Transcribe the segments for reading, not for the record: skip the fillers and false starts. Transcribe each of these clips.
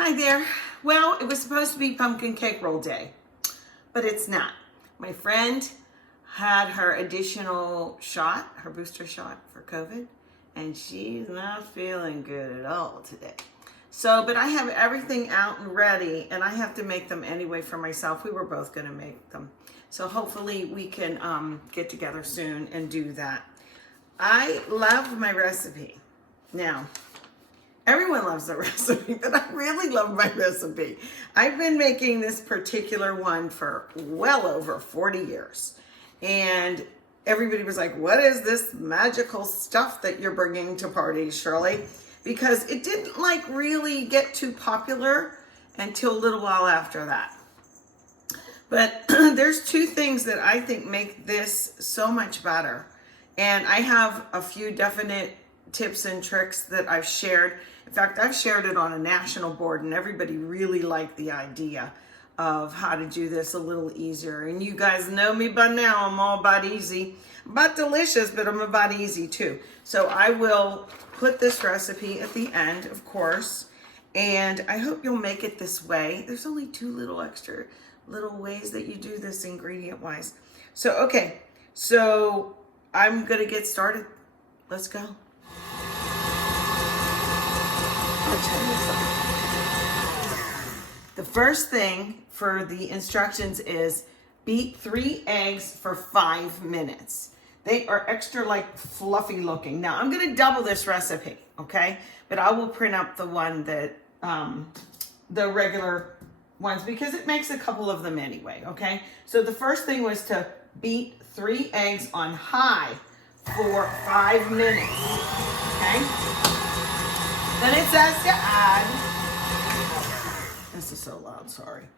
Hi there. Well, it was supposed to be pumpkin cake roll day, but it's not. My friend had her additional shot, her booster shot for COVID, and she's not feeling good at all today. So, but I have everything out and ready, and I have to make them anyway for myself. We were both going to make them. So hopefully we can get together soon and do that. I love my recipe. Now, everyone loves the recipe, but I really love my recipe. I've been making this particular one for well over 40 years. And everybody was like, what is this magical stuff that you're bringing to parties, Shirley? Because it didn't really get too popular until a little while after that. But there's two things that I think make this so much better. And I have a few definite tips and tricks that I've shared. In fact, I've shared it on a national board and everybody really liked the idea of how to do this a little easier. And you guys know me by now, I'm all about easy. I'm about delicious, but I'm about easy too. So I will put this recipe at the end, of course, and I hope you'll make it this way. There's only two extra little ways that you do this ingredient wise. So, okay, so I'm gonna get started. Let's go. The first thing for the instructions is beat 3 eggs for 5 minutes. They are extra fluffy looking. Now I'm gonna double this recipe, okay? But I will print up the one that, the regular ones, because it makes a couple of them anyway, okay? So the first thing was to beat 3 eggs on high for 5 minutes, okay? Then it says to add, this is so loud, sorry.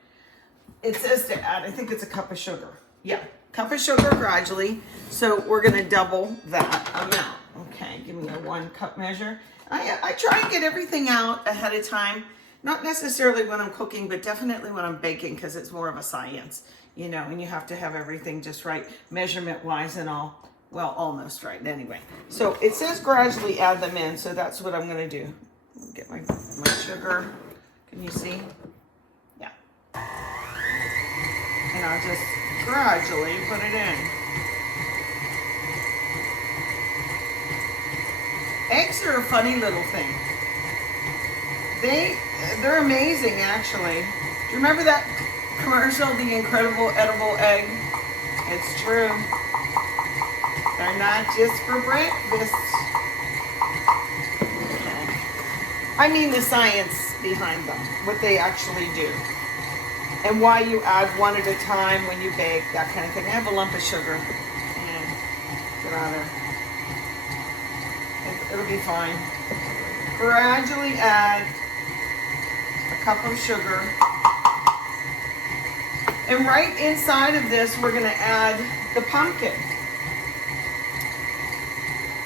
It says to add, I think it's a cup of sugar. Yeah, cup of sugar gradually. So we're gonna double that amount. Okay, give me a 1 cup measure. I try and get everything out ahead of time. Not necessarily when I'm cooking, but definitely when I'm baking, because it's more of a science, you know, and you have to have everything just right, measurement-wise and all. Well, almost right, anyway. So it says gradually add them in, so that's what I'm gonna do. Get my sugar, can you see? Yeah. And I'll just gradually put it in. Eggs are a funny little thing. They're amazing, actually. Do you remember that commercial, The Incredible Edible Egg? It's true. They're not just for breakfast. Okay. I mean the science behind them, what they actually do. And why you add one at a time when you bake, that kind of thing. I have a lump of sugar. And get out of there. It'll be fine. Gradually add a cup of sugar. And right inside of this, we're gonna add the pumpkin.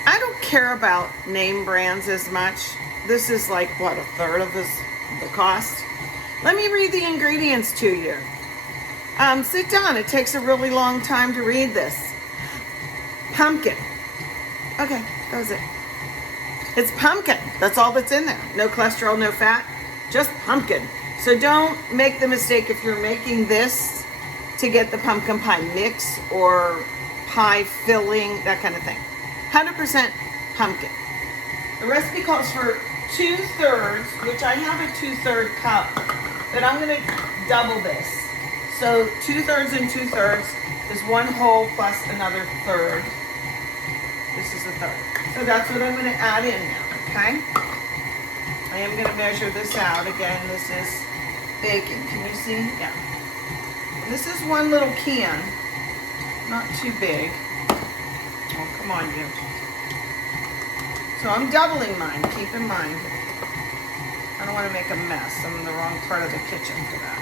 I don't care about name brands as much. This is like, what, 1/3 of the cost? Let me read the ingredients to you. Sit down, it takes a really long time to read this. Pumpkin. Okay, that was it. It's pumpkin, that's all that's in there. No cholesterol, no fat, just pumpkin. So don't make the mistake if you're making this to get the pumpkin pie mix or pie filling, that kind of thing. 100% pumpkin. The recipe calls for 2/3, which I have a 2/3 cup, but I'm gonna double this. So 2/3 and 2/3 is 1 whole plus another 1/3. This is a 1/3. So that's what I'm gonna add in now, okay? I am gonna measure this out. Again, this is baking. Can you see? Yeah. And this is 1 little can, not too big. Oh, come on, you. So I'm doubling mine, keep in mind. I don't want to make a mess. I'm in the wrong part of the kitchen for that.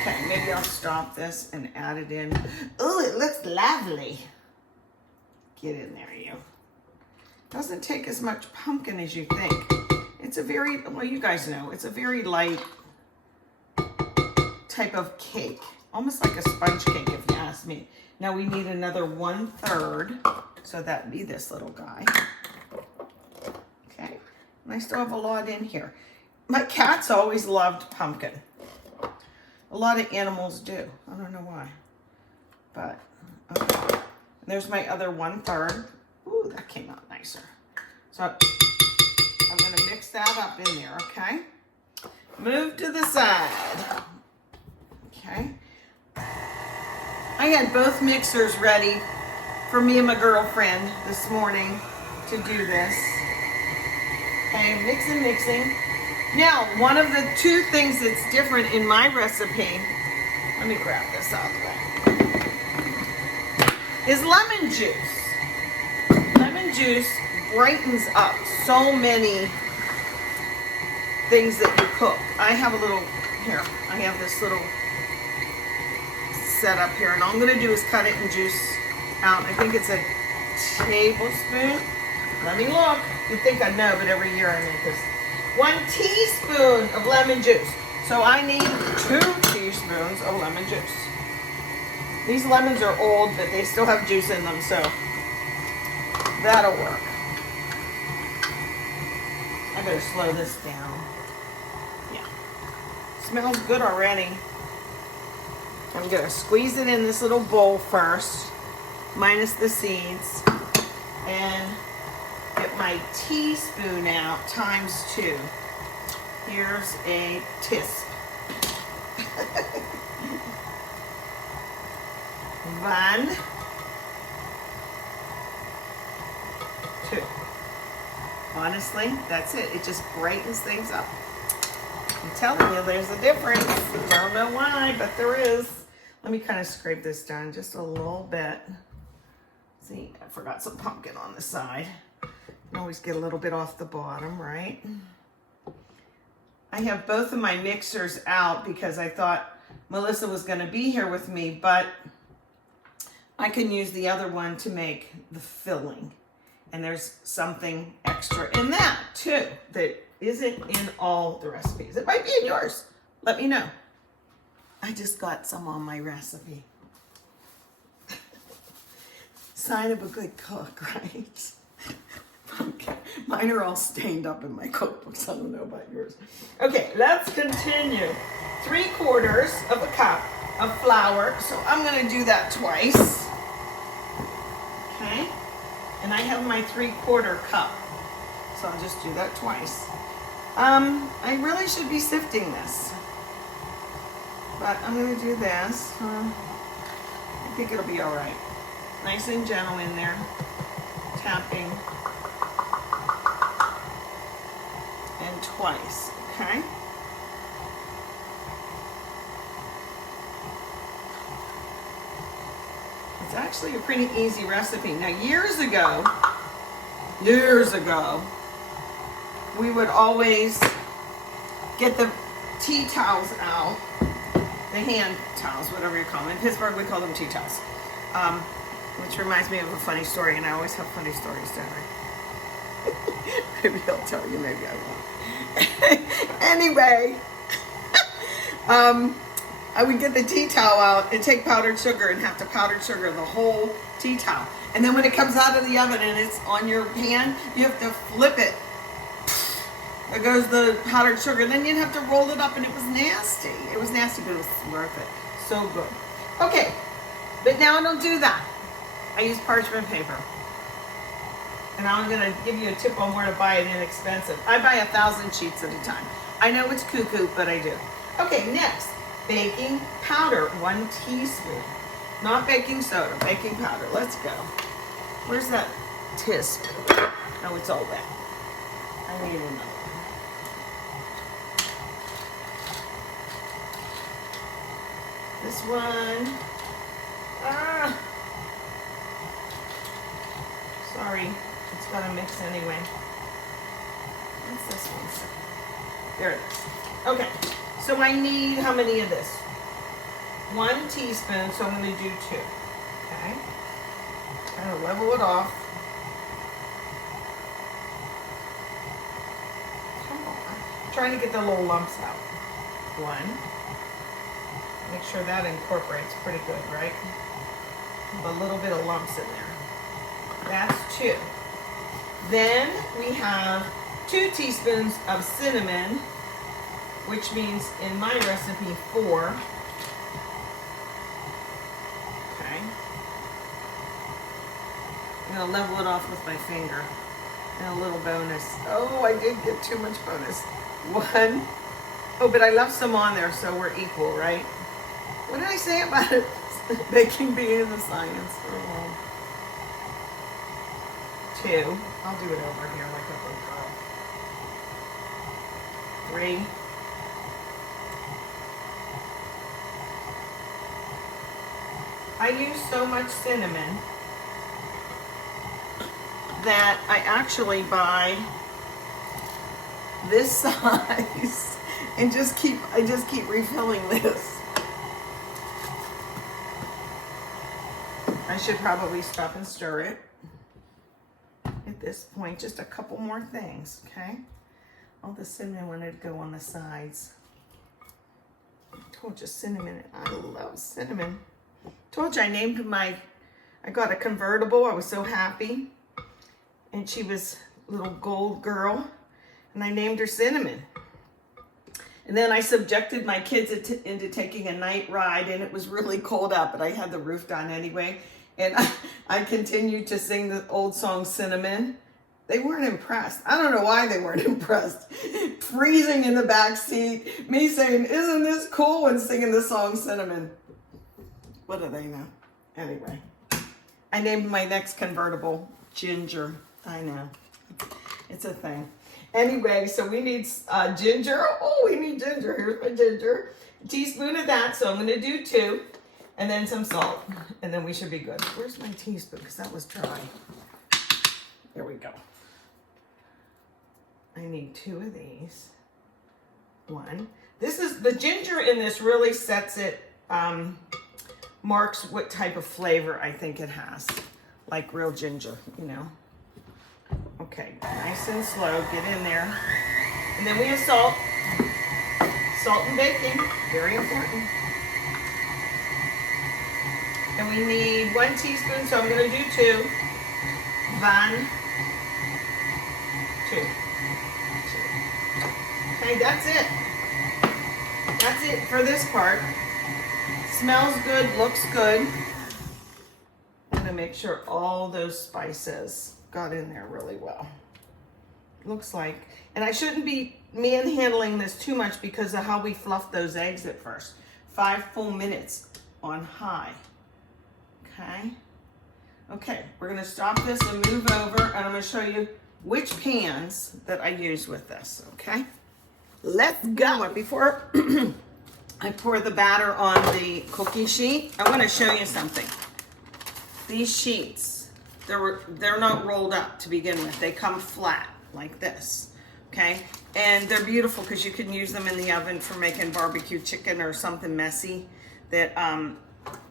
Okay, maybe I'll stop this and add it in. Oh, it looks lovely. Get in there, you. Doesn't take as much pumpkin as you think. It's a very, well, you guys know, it's a very light type of cake. Almost like a sponge cake, if you ask me. Now we need another 1/3, so that'd be this little guy. Okay, and I still have a lot in here. My cats always loved pumpkin. A lot of animals do. I don't know why. But, okay. And there's my other 1/3. Ooh, that came out nicer. So I'm going to mix that up in there, okay? Move to the side. Okay. I had both mixers ready for me and my girlfriend this morning to do this. Okay, mixing. Now, one of the two things that's different in my recipe, let me grab this out of the way, is lemon juice. Lemon juice brightens up so many things that you cook. I have a little, here, I have this little set up here, and all I'm going to do is cut it and juice out. I think it's a tablespoon. Let me look. You'd think I'd know, but every year I make this. 1 teaspoon of lemon juice. So I need 2 teaspoons of lemon juice. These lemons are old, but they still have juice in them, so that'll work. I better slow this down. Yeah. Smells good already. I'm going to squeeze it in this little bowl first, minus the seeds, and get my teaspoon out times 2. Here's a tisp. 1, 2. Honestly, that's it. It just brightens things up. I'm telling you, there's a difference. Don't know why, but there is. Let me kind of scrape this down just a little bit. See, I forgot some pumpkin on the side. You always get a little bit off the bottom, right? I have both of my mixers out because I thought Melissa was going to be here with me, but I can use the other one to make the filling. And there's something extra in that too that isn't in all the recipes. It might be in yours. Let me know. I just got some on my recipe. Sign of a good cook, right? Okay. Mine are all stained up in my cookbooks. I don't know about yours. Okay, let's continue. 3/4 of a cup of flour. So I'm going to do that twice. Okay. And I have my 3/4 cup. So I'll just do that twice. I really should be sifting this. But I'm going to do this. I think it'll be all right. Nice and gentle in there. Tapping. And twice, okay? It's actually a pretty easy recipe. Now, years ago, we would always get the tea towels out, the hand towels, whatever you call them. In Pittsburgh, we call them tea towels, which reminds me of a funny story, and I always have funny stories, don't I? Maybe I'll tell you, maybe I won't. Anyway, I would get the tea towel out and take powdered sugar and have to powdered sugar the whole tea towel. And then when it comes out of the oven and it's on your pan, you have to flip it. There goes the powdered sugar. Then you'd have to roll it up, and it was nasty. It was nasty, but it was worth it. So good. Okay, but now I don't do that. I use parchment paper. And I'm going to give you a tip on where to buy it inexpensive. I buy 1,000 sheets at a time. I know it's cuckoo, but I do. Okay, next, baking powder, 1 teaspoon. Not baking soda, baking powder. Let's go. Where's that tisp? Oh, it's all wet. I need another one. This one. Sorry. It's got to mix anyway. What's this one say? There it is. Okay. So I need how many of this? 1 teaspoon, so I'm going to do 2. Okay. Kind of level it off. Come on. Trying to get the little lumps out. 1. Make sure that incorporates pretty good, right? A little bit of lumps in there. That's 2. Then we have 2 teaspoons of cinnamon. which means in my recipe 4. Okay. I'm gonna level it off with my finger. And a little bonus. Oh, I did get too much bonus. 1. Oh, but I left some on there, so we're equal, right? What did I say about it? Baking being the science. Oh. 2. I'll do it over here like a little girl. 3. I use so much cinnamon that I actually buy this size and I just keep refilling this. I should probably stop and stir it at this point. Just a couple more things, okay? All the cinnamon wanted to go on the sides. I told you cinnamon, I love cinnamon. Told you I got a convertible. I was so happy. And she was a little gold girl. And I named her Cinnamon. And then I subjected my kids into taking a night ride, and it was really cold out, but I had the roof down anyway. And I continued to sing the old song Cinnamon. They weren't impressed. I don't know why they weren't impressed. Freezing in the back seat, me saying, "Isn't this cool?" and singing the song Cinnamon. What do they know? Anyway, I named my next convertible Ginger. I know. It's a thing. Anyway, so we need ginger. Oh, we need ginger. Here's my ginger. A teaspoon of that, so I'm going to do 2. And then some salt. And then we should be good. Where's my teaspoon? Because that was dry. There we go. I need 2 of these. 1. This is, the ginger in this really sets it, marks what type of flavor I think it has. Like real ginger, you know. Okay, nice and slow, get in there. And then we have salt. Salt and baking, very important. And we need 1 teaspoon, so I'm gonna do 2. 1, 2. Okay, that's it. That's it for this part. Smells good, looks good. I'm gonna make sure all those spices got in there really well. Looks like, and I shouldn't be manhandling this too much because of how we fluffed those eggs at first. 5 full minutes on high. Okay. Okay, we're gonna stop this and move over, and I'm gonna show you which pans that I use with this, okay? Let's go. Before I pour the batter on the cookie sheet, I wanna show you something. These sheets, they're not rolled up to begin with. They come flat like this, okay? And they're beautiful because you can use them in the oven for making barbecue chicken or something messy that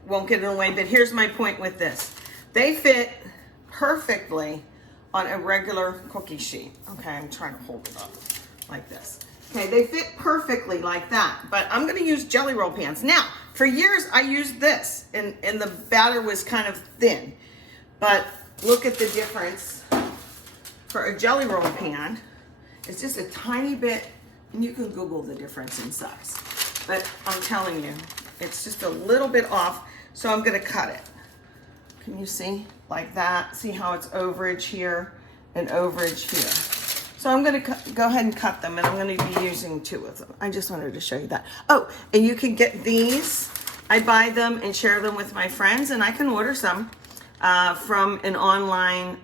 won't get in the way. But here's my point with this. They fit perfectly on a regular cookie sheet. Okay, I'm trying to hold it up like this. Okay, they fit perfectly like that, but I'm gonna use jelly roll pans. Now, for years I used this and the batter was kind of thin, but look at the difference. For a jelly roll pan, it's just a tiny bit, and you can Google the difference in size, but I'm telling you, it's just a little bit off, so I'm gonna cut it. Can you see? Like that. See how it's overage here and overage here. So I'm gonna go ahead and cut them, and I'm gonna be using 2 of them. I just wanted to show you that. Oh, and you can get these. I buy them and share them with my friends, and I can order some from an online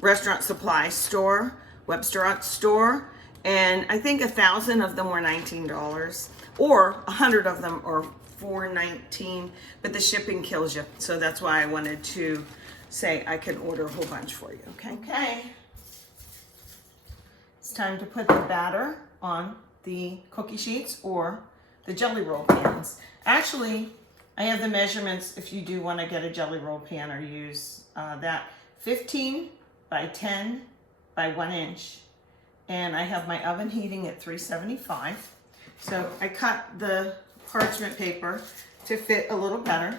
restaurant supply store, restaurant store, and I think 1,000 of them were $19, or 100 of them are $4.19, but the shipping kills you, so that's why I wanted to say I can order a whole bunch for you. Okay. It's time to put the batter on the cookie sheets or the jelly roll pans. Actually, I have the measurements if you do want to get a jelly roll pan or use that. 15 by 10 by 1 inch. And I have my oven heating at 375. So I cut the parchment paper to fit a little better.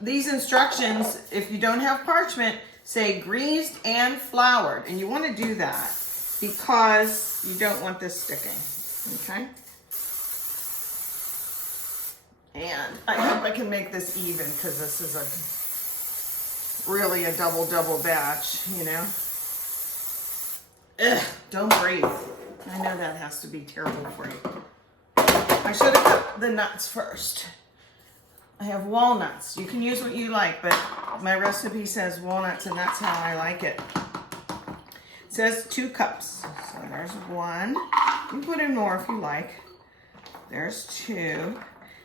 These instructions, if you don't have parchment, say greased and floured. And you want to do that because you don't want this sticking, okay? And I hope I can make this even because this is really a double batch, you know? Ugh, don't breathe. I know that has to be terrible for you. I should have cut the nuts first. I have walnuts. You can use what you like, but my recipe says walnuts, and that's how I like it. It says 2 cups. So there's 1. You can put in more if you like. There's 2.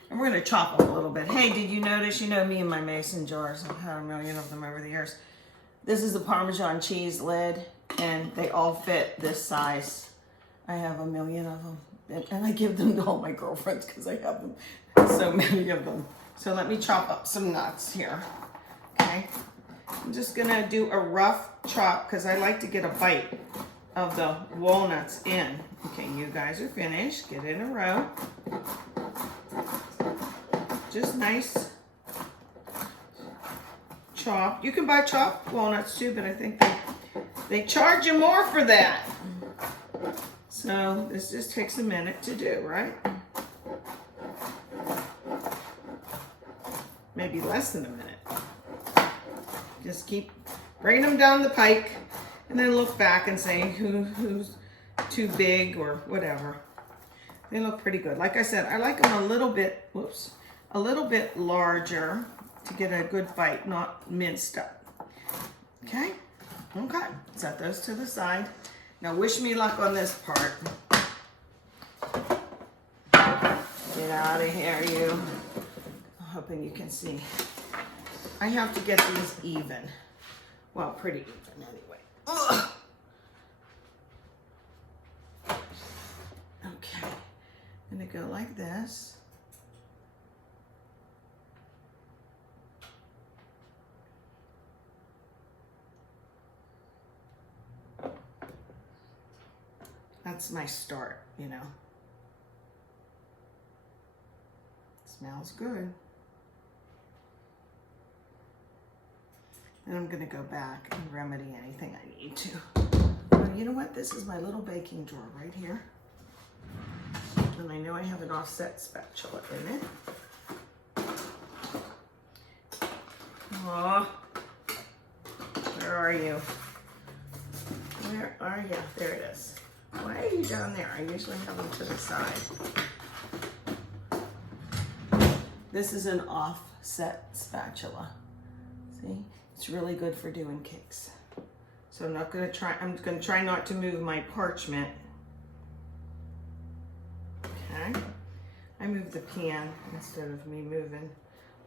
And we're going to chop them a little bit. Hey, did you notice, you know me and my mason jars, I've had a million of them over the years. This is the Parmesan cheese lid, and they all fit this size. I have a million of them, and I give them to all my girlfriends because I have them, so many of them. So let me chop up some nuts here, okay? I'm just going to do a rough chop because I like to get a bite of the walnuts in. Okay, you guys are finished. Get in a row. Just nice chop. You can buy chopped walnuts too, but I think they charge you more for that. So this just takes a minute to do, right? Maybe less than a minute. Just keep bringing them down the pike and then look back and say who's too big or whatever. They look pretty good. Like I said, I like them a little bit, a little bit larger to get a good bite, not minced up. Okay? Okay. Set those to the side. Now wish me luck on this part. Get out of here, you. I'm hoping you can see. I have to get these even. Well, pretty even anyway. Ugh. Okay. I'm gonna go like this. That's my start, you know. Smells good. And I'm gonna go back and remedy anything I need to. Well, you know what? This is my little baking drawer right here. And I know I have an offset spatula in it. Oh, where are you? Where are you? There it is. Why are you down there? I usually have them to the side. This is an offset spatula. See? It's really good for doing cakes. So I'm gonna try not to move my parchment. Okay. I move the pan instead of me moving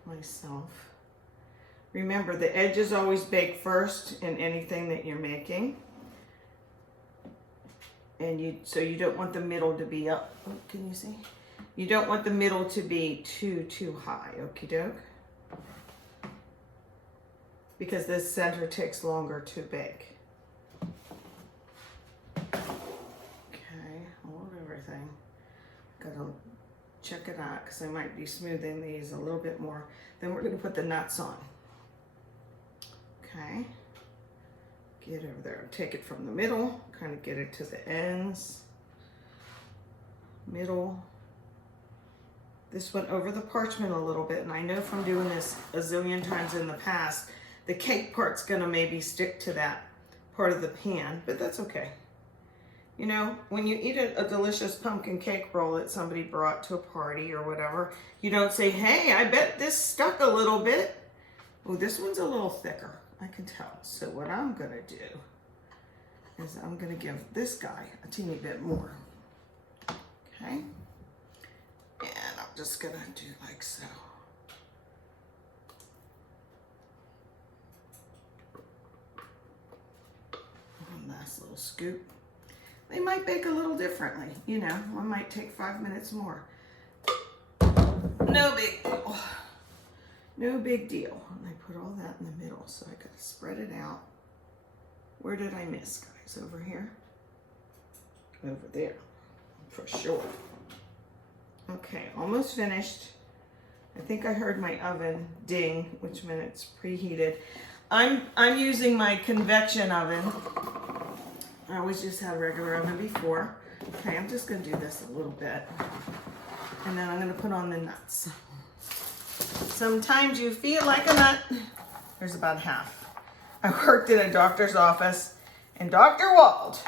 myself. Remember, the edges always bake first in anything that you're making. And so you don't want the middle to be up. Oh, can you see? You don't want the middle to be too high, okie doke. Because this center takes longer to bake. Okay, hold everything. Gotta check it out because I might be smoothing these a little bit more. Then we're gonna put the nuts on. Okay. Get over there, take it from the middle, kind of get it to the ends. Middle. This went over the parchment a little bit, and I know from doing this a zillion times in the past, the cake part's gonna maybe stick to that part of the pan, but that's okay. You know, when you eat a delicious pumpkin cake roll that somebody brought to a party or whatever, you don't say, hey, I bet this stuck a little bit. Oh, this one's a little thicker. I can tell. So what I'm gonna do is I'm gonna give this guy a teeny bit more. Okay? And I'm just gonna do like so. One last little scoop. They might bake a little differently, you know. One might take 5 minutes more. No big deal. No big deal. And I put all that in the middle, so I gotta spread it out. Where did I miss, guys? Over here? Over there, for sure. Okay, almost finished. I think I heard my oven ding, which meant it's preheated. I'm using my convection oven, I always just had a regular oven before. Okay, I'm just gonna do this a little bit. And then I'm gonna put on the nuts. Sometimes you feel like a nut. There's about half. I worked in a doctor's office, and Dr. Wald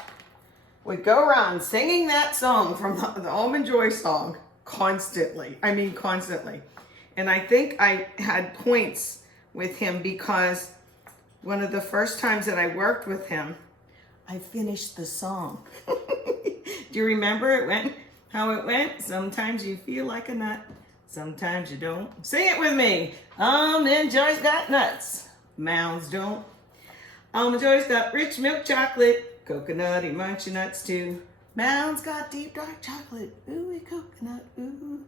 would go around singing that song from the Almond Joy song constantly. I mean, constantly. And I think I had points with him because one of the first times that I worked with him, I finished the song. Do you remember how it went? Sometimes you feel like a nut, sometimes you don't. Sing it with me. Almond Joy's got nuts, Mounds don't. Almond Joy's got rich milk chocolate, coconutty munchy nuts too. Mounds got deep dark chocolate, ooey coconut, ooh.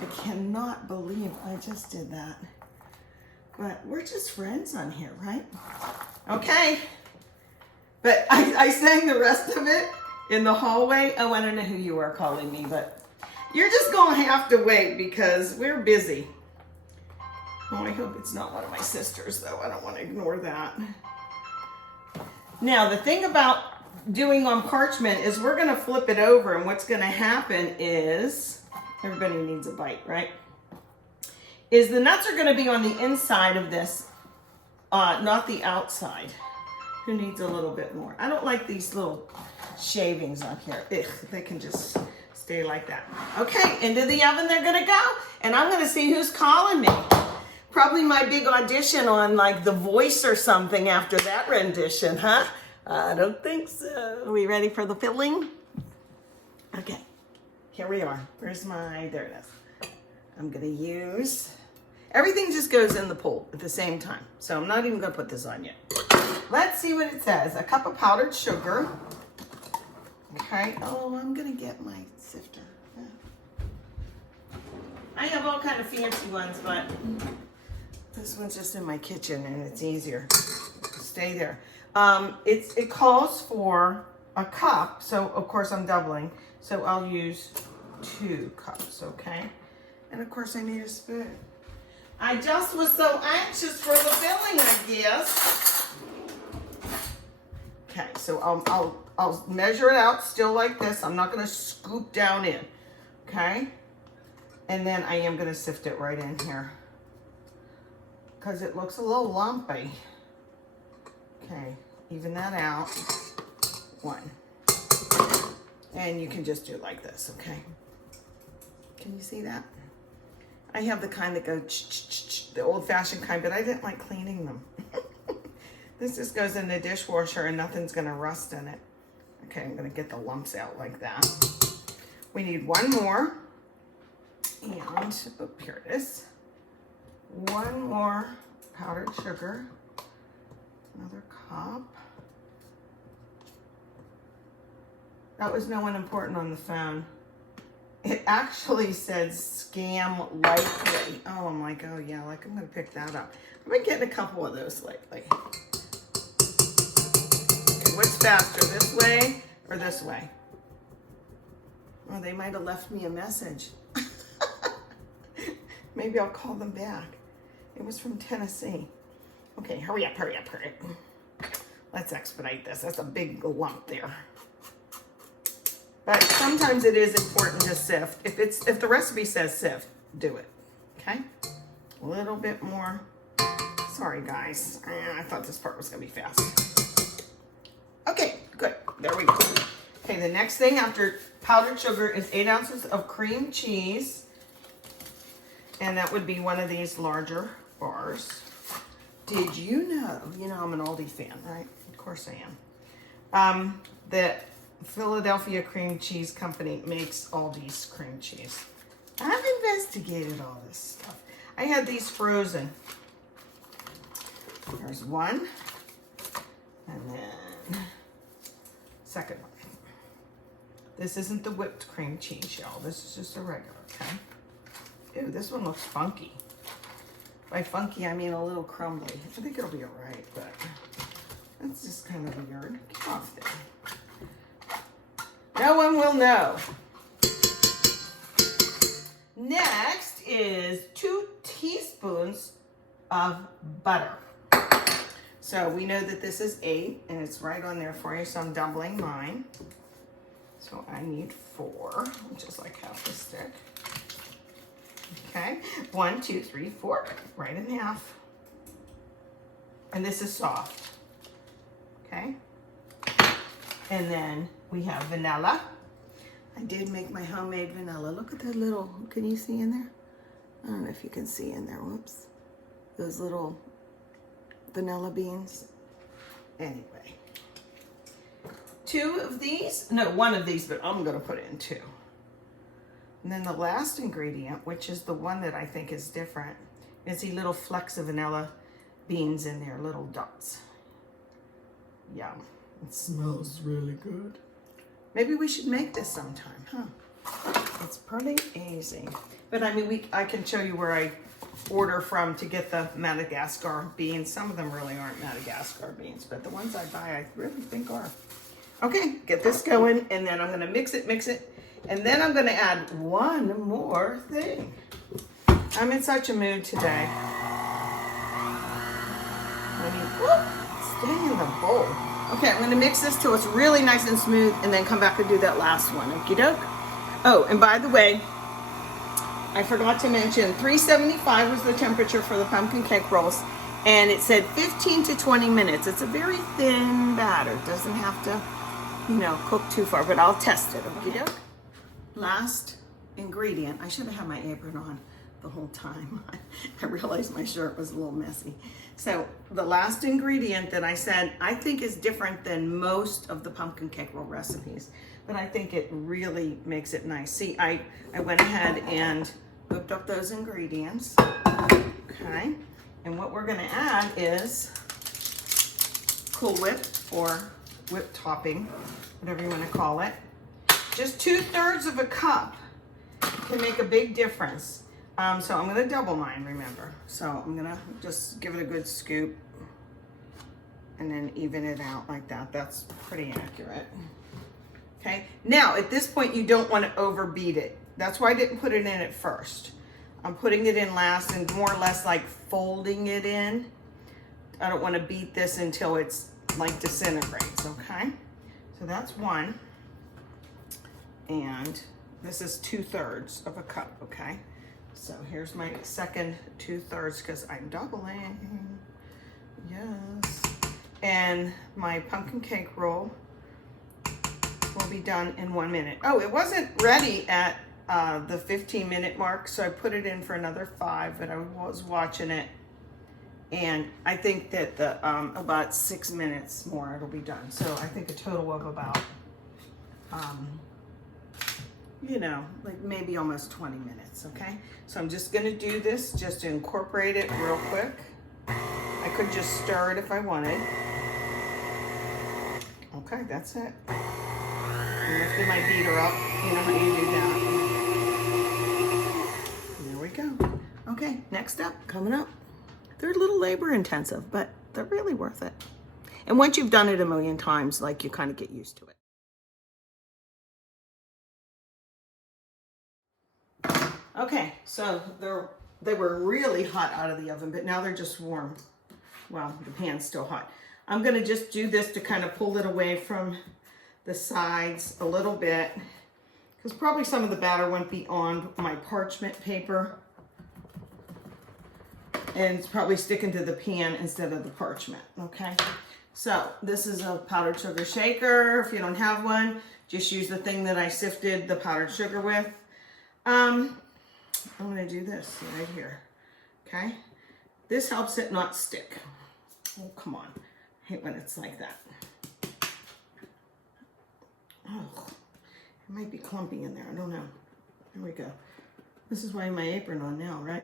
I cannot believe I just did that. But we're just friends on here, right? Okay. But I sang the rest of it in the hallway. Oh, I don't know who you are calling me, but you're just going to have to wait because we're busy. Oh, I hope it's not one of my sisters, though. I don't want to ignore that. Now, the thing about doing on parchment is we're going to flip it over, and what's going to happen is, everybody needs a bite, right? Is the nuts are going to be on the inside of this, not the outside. Who needs a little bit more? I don't like these little shavings on here. Ugh, they can just stay like that. Okay, into the oven they're gonna go, and I'm gonna see who's calling me. Probably my big audition on like The Voice or something after that rendition, huh? I don't think so. Are we ready for the filling? Okay, here we are. Where's my, there it is. I'm gonna use, everything just goes in the pool at the same time. So I'm not even gonna put this on yet. Let's see what it says. A cup of powdered sugar. Okay. Oh, I'm gonna get my sifter. I have all kind of fancy ones, but this one's just in my kitchen and it's easier. Stay there. It calls for a cup, so of course I'm doubling. So I'll use 2 cups, okay? And of course I need a spoon. I just was so anxious for the filling, I guess. Okay, so I'll measure it out still like this. I'm not gonna scoop down in, okay? And then I am gonna sift it right in here because it looks a little lumpy. Okay, even that out. 1. And you can just do it like this, okay? Can you see that? I have the kind that go the old-fashioned kind, but I didn't like cleaning them. This just goes in the dishwasher and nothing's gonna rust in it. Okay, I'm gonna get the lumps out like that. We need 1 more. And, oh, here it is. 1 more powdered sugar. Another cup. That was no one important on the phone. It actually said scam likely. Oh, I'm like, oh yeah, like I'm gonna pick that up. I've been getting a couple of those lately. Okay, what's faster, this way or this way? Oh, they might have left me a message. Maybe I'll call them back. It was from Tennessee. Okay, hurry up, hurry up, hurry up. Let's expedite this. That's a big lump there. But sometimes it is important to sift. If the recipe says sift, do it. Okay? A little bit more. Sorry, guys. I thought this part was gonna be fast. Okay, good. There we go. Okay, the next thing after powdered sugar is 8 ounces of cream cheese. And that would be one of these larger bars. Did you know I'm an Aldi fan, right? Of course I am. That Philadelphia Cream Cheese Company makes Aldi's cream cheese. I've investigated all this stuff. I had these frozen. There's 1. And then second one. This isn't the whipped cream cheese, y'all. This is just a regular, okay? Ew, this one looks funky. By funky, I mean a little crumbly. I think it'll be all right, but that's just kind of weird. Get off there. No one will know. Next is 2 teaspoons of butter. So we know that this is 8 and it's right on there for you. So I'm doubling mine. So I need 4, which is like half a stick. Okay, 1, 2, 3, 4, right in half. And this is soft. Okay. And then we have vanilla. I did make my homemade vanilla. Look at that little, can you see in there? I don't know if you can see in there, whoops. Those little vanilla beans. Anyway. 2 of these, no, 1 of these, but I'm gonna put in 2. And then the last ingredient, which is the one that I think is different, is the little flecks of vanilla beans in there, little dots. Yum. It smells really good. Maybe we should make this sometime, huh? It's pretty easy. But I mean, I can show you where I order from to get the Madagascar beans. Some of them really aren't Madagascar beans, but the ones I buy, I really think are. Okay, get this going, and then I'm gonna mix it, and then I'm gonna add one more thing. I'm in such a mood today. Let me, stay in the bowl. Okay, I'm gonna mix this till it's really nice and smooth, and then come back and do that last one, okie doke? Oh, and by the way, I forgot to mention, 375 was the temperature for the pumpkin cake rolls, and it said 15 to 20 minutes. It's a very thin batter. It doesn't have to, you know, cook too far, but I'll test it, okie doke? Last ingredient. I should have had my apron on the whole time. I realized my shirt was a little messy. So the last ingredient that I said I think is different than most of the pumpkin cake roll recipes, but I think it really makes it nice. See, I went ahead and whipped up those ingredients. Okay, and what we're gonna add is Cool Whip or whip topping, whatever you wanna call it. Just 2/3 of a cup can make a big difference. So I'm gonna double mine, remember. So I'm gonna just give it a good scoop and then even it out like that. That's pretty accurate. Okay, now at this point you don't wanna overbeat it. That's why I didn't put it in at first. I'm putting it in last and more or less like folding it in. I don't wanna beat this until it's like disintegrates, okay? So that's 1. And this is 2/3 of a cup, okay? So here's my second 2/3 because I'm doubling. Yes. And my pumpkin cake roll will be done in 1 minute. Oh, it wasn't ready at the 15-minute mark, so I put it in for another 5, but I was watching it. And I think that about 6 minutes more it'll be done. So I think a total of about, you know, like maybe almost 20 minutes, okay? So I'm just gonna do this just to incorporate it real quick. I could just stir it if I wanted. Okay, that's it. I'm lifting my beater up, you know how you do that. There we go. Okay, next up, coming up. They're a little labor intensive, but they're really worth it. And once you've done it a million times, like you kind of get used to it. Okay, so they were really hot out of the oven, but now they're just warm. Well, the pan's still hot. I'm gonna just do this to kind of pull it away from the sides a little bit, because probably some of the batter went beyond my parchment paper, and it's probably sticking to the pan instead of the parchment, okay? So this is a powdered sugar shaker. If you don't have one, just use the thing that I sifted the powdered sugar with. I'm gonna do this right here, okay? This helps it not stick. Oh, come on. I hate when it's like that. Oh, it might be clumpy in there, I don't know. There we go. This is why I have my apron on now, right?